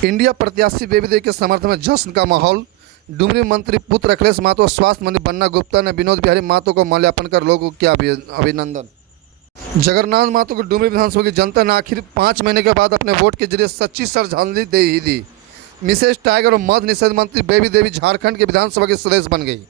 India प्रत्याशी baby देवी के समर्थन में जश्न का माहौल। डुमरी मंत्री पुत्र अखिलेश महतो और स्वास्थ्य मंत्री बन्ना गुप्ता ने विनोद बिहारी महतो को माल्यार्पण कर लोगों को किया अभिनंदन। जगन्नाथ महतो को डुमरी विधानसभा की जनता ने आखिर 5 महीने के बाद अपने वोट के जरिए सच्ची श्रद्धांजलि दे ही दी। मिसेज टाइगर और मद्य निषेध मंत्री बेबी देवी झारखंड के विधानसभा के सदस्य बन गई।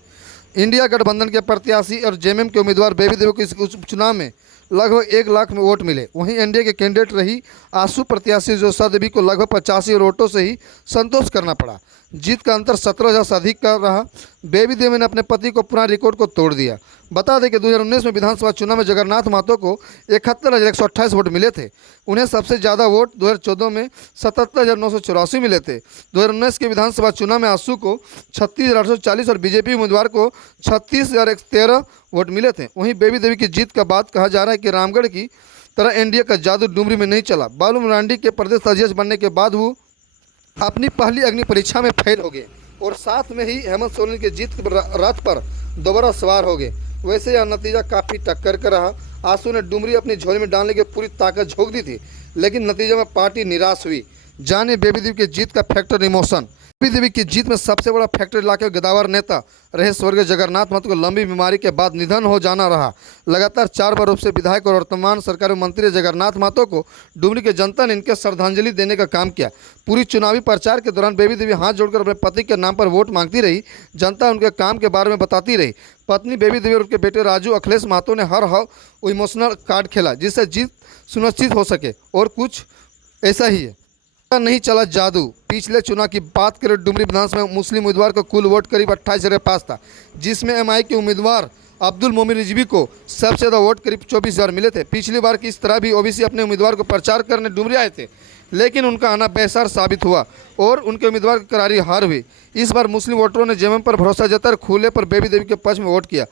इंडिया गठबंधन के प्रत्याशी और जेएमएम के उम्मीदवार बेबी देवी को इस उपचुनाव में लगभग 1 लाख में वोट मिले। वहीं एनडीए के कैंडिडेट रही आसू प्रत्याशी जोशा देवी को लगभग 85 वोटों से ही संतोष करना पड़ा। जीत का अंतर 17,000 से अधिक का रहा। बेबी देवी ने अपने पति को पुराने रिकॉर्ड को तोड़ दिया। बता दें कि 2019 में विधानसभा चुनाव में जगन्नाथ महतो को 71,128 वोट मिले थे। उन्हें सबसे ज़्यादा वोट 2014 में 77,984 मिले थे। 2019 के विधानसभा चुनाव में आसू को 36,840 और बीजेपी उम्मीदवार को 36,113 वोट मिले थे। वहीं बेबी देवी की जीत का बात कहा जा रहा है कि रामगढ़ की तरह एनडीए का जादू डुमरी में नहीं चला। बालू मरांडी के प्रदेश अध्यक्ष बनने के बाद वो अपनी पहली अग्नि परीक्षा में फेल हो गए और साथ में ही हेमंत सोरेन की जीत के रथ पर दोबारा सवार हो गए। वैसे यह नतीजा काफ़ी टक्कर का रहा। आसू ने डुमरी अपनी झोली में डालने की पूरी ताकत झोंक दी थी, लेकिन नतीजे में पार्टी निराश हुई। जाने बेबी देवी की जीत का फैक्टर इमोशन। बेबी देवी की जीत में सबसे बड़ा फैक्टर इलाके के गदावर नेता रहे स्वर्गीय जगन्नाथ महतो को लंबी बीमारी के बाद निधन हो जाना रहा। लगातार 4 बार रूप से विधायक और वर्तमान सरकार में मंत्री जगन्नाथ महतो को डुमरी की जनता ने इनके श्रद्धांजलि देने का काम किया। पूरी चुनावी प्रचार के दौरान बेबी देवी हाथ जोड़कर अपने पति के नाम पर वोट मांगती रही। जनता उनके काम के बारे में बताती रही। पत्नी बेबी देवी और उनके बेटे राजू अखिलेश महतो ने हर इमोशनल कार्ड खेला जिससे जीत सुनिश्चित हो सके, और कुछ ऐसा ही है। नहीं चला जादू। पिछले चुनाव की बात करें, डुमरी विधानसभा में मुस्लिम उम्मीदवार का कुल वोट करीब 28,000 के पास था, जिसमें एमआई के उम्मीदवार अब्दुल मोमिन रिजवी को सबसे ज़्यादा वोट करीब 24,000 मिले थे। पिछली बार की इस तरह भी ओबीसी अपने उम्मीदवार को प्रचार करने डुमरी आए थे, लेकिन उनका आना बेसार साबित हुआ और उनके उम्मीदवार की करारी हार हुई। इस बार मुस्लिम वोटरों ने जेएमएम पर भरोसा जताकर खुले पर बेबी देवी के पक्ष में वोट किया।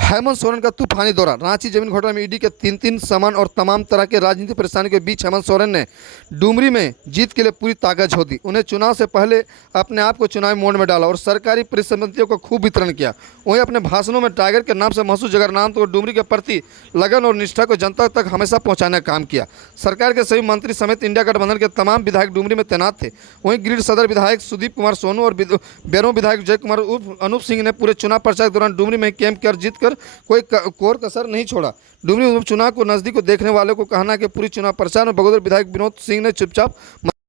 हेमंत सोरेन का तूफानी दौरा। रांची जमीन घोटाला में ईडी के 3 सामान और तमाम तरह के राजनीतिक परेशानी के बीच हेमंत सोरेन ने डुमरी में जीत के लिए पूरी ताकत झोंक दी। उन्हें चुनाव से पहले अपने आप को चुनावी मोड में डाला और सरकारी परिसंपत्तियों को खूब वितरण किया। वहीं अपने भाषणों में टाइगर के नाम से मशहूर जगन्नाथ को डुमरी के प्रति लगन और निष्ठा को जनता तक हमेशा पहुँचाने का काम किया। सरकार के सभी मंत्री समेत इंडिया गठबंधन के तमाम विधायक डुमरी में तैनात थे। वहीं गिरिडीह सदर विधायक सुदीप कुमार सोनू और बैरों विधायक जय कुमार उर्फ अनूप सिंह ने पूरे चुनाव प्रचार के दौरान डुमरी में कैंप कर जीत कर कोई कोर कसर नहीं छोड़ा। डुमरी उपचुनाव को नजदीक को देखने वालों को कहना कि पूरी चुनाव प्रचार में बगोदर विधायक विनोद सिंह ने चुपचाप